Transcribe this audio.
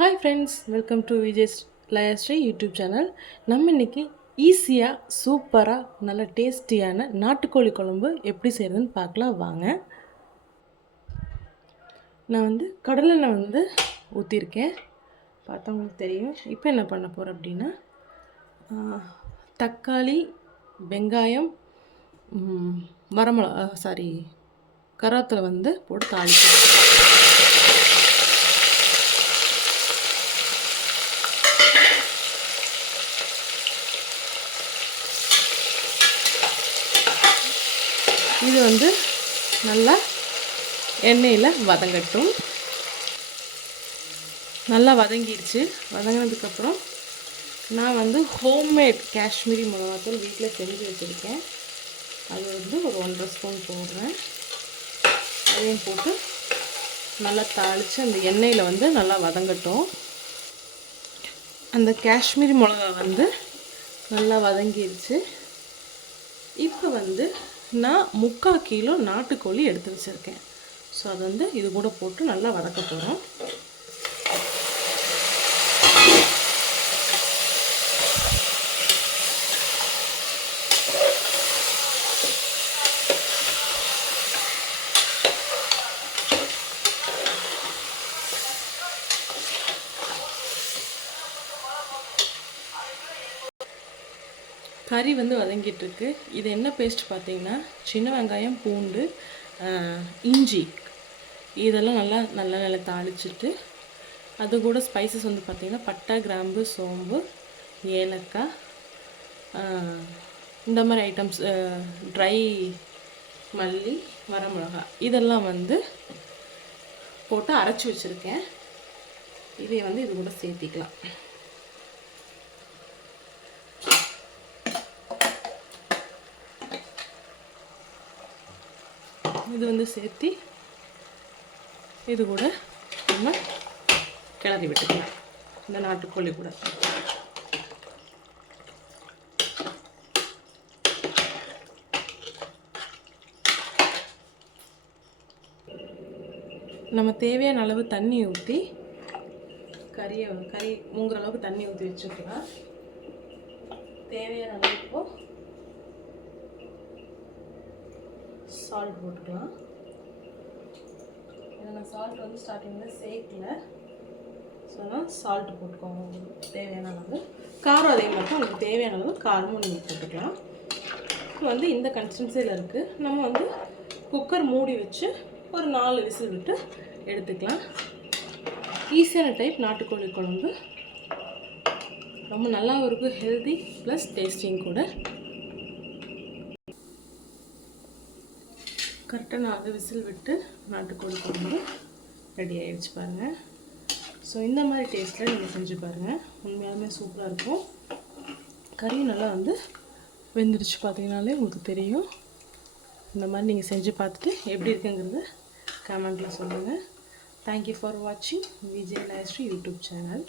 Hi friends, welcome to Vijay Layasree YouTube channel. நம்ம இன்றைக்கி ஈஸியாக சூப்பராக நல்ல டேஸ்டியான நாட்டுக்கோழி குழம்பு எப்படி செய்கிறதுன்னு பார்க்கலாம் வாங்க. நான் கடலெண்ணெய் ஊற்றிருக்கேன், பார்த்தவங்களுக்கு தெரியும். இப்போ என்ன பண்ண போகிறேன் அப்படின்னா, தக்காளி, வெங்காயம், கருவேப்பிலை போட்டு தாளிக்கிறேன். இது நல்லா எண்ணெயில் வதங்கட்டும். நல்லா வதங்கிடுச்சு. வதங்கினதுக்கப்புறம் நான் ஹோம்மேட் காஷ்மீரி மிளகாத்தூள் வீட்டில் செஞ்சு வச்சுருக்கேன். அது ஒரு 1.5 ஸ்பூன் போடுறேன். அதையும் போட்டு நல்லா தாளித்து அந்த எண்ணெயில் நல்லா வதங்கட்டும். அந்த காஷ்மீரி மிளகா நல்லா வதங்கிடுச்சு. இப்போ நான் 3/4 கிலோ நாட்டுக்கோழி எடுத்து வச்சுருக்கேன். ஸோ அது இது கூட போட்டு நல்லா வதக்க போகிறோம். கறி வதங்கிட்டுருக்கு. இது என்ன பேஸ்ட் பார்த்தீங்கன்னா, சின்ன வெங்காயம், பூண்டு, இஞ்சி இதெல்லாம் நல்லா தாளிச்சிட்டு, அது கூட ஸ்பைசஸ் பார்த்திங்கன்னா பட்டை, கிராம்பு, சோம்பு, ஏலக்காய், இந்த மாதிரி ஐட்டம்ஸ், ட்ரை மல்லி, வரமிளகா இதெல்லாம் போட்டு அரைச்சி வச்சுருக்கேன். இதை இது கூட சேர்த்திக்கலாம். இது சேர்த்து இது கூட நம்ம கிளறி விட்டுக்கலாம். இந்த நாட்டுக்கோழி கூட நம்ம தேவையான அளவு தண்ணி ஊற்றி கறி மூங்குற அளவுக்கு தண்ணி ஊற்றி வச்சுக்கலாம். தேவையான அளவுக்கு சால்ட் போட்டுக்கலாம். நான் சால்ட் ஸ்டார்டிங்கில் சேர்க்கல. ஸோ நான் சால்ட்டு போட்டுக்கோங்க. உங்களுக்கு தேவையான அளவு காரம் அதே மாதிரி உங்களுக்கு தேவையான அளவு காரமும் நீங்கள் போட்டுக்கலாம். இப்போ இந்த கன்சிஸ்டன்சியில் இருக்குது. நம்ம குக்கர் மூடி வச்சு ஒரு 4 விசில் விட்டு எடுத்துக்கலாம். ஈஸியான டைப் நாட்டுக்கோழி குழம்பு, ரொம்ப நல்லாவும் இருக்குது, ஹெல்தி ப்ளஸ் டேஸ்டிங் கூட. கரெக்டாக 4 விசில் விட்டு நாட்டுக்கோழி குழம்பு ரெடி ஆகிடுச்சு பாருங்கள். ஸோ இந்த மாதிரி டேஸ்ட்டில் நீங்கள் செஞ்சு பாருங்கள், உண்மையாலுமே சூப்பராக இருக்கும். கறி நல்லா வெந்துடுச்சு பார்த்தீங்கனாலே உங்களுக்கு தெரியும். இந்த மாதிரி நீங்கள் செஞ்சு பார்த்துட்டு எப்படி இருக்குங்கிறது கமெண்ட்டில் சொல்லுங்கள். தேங்க்யூ ஃபார் வாட்சிங் விஜய் லயாஸ்ரீ யூடியூப் சேனல்.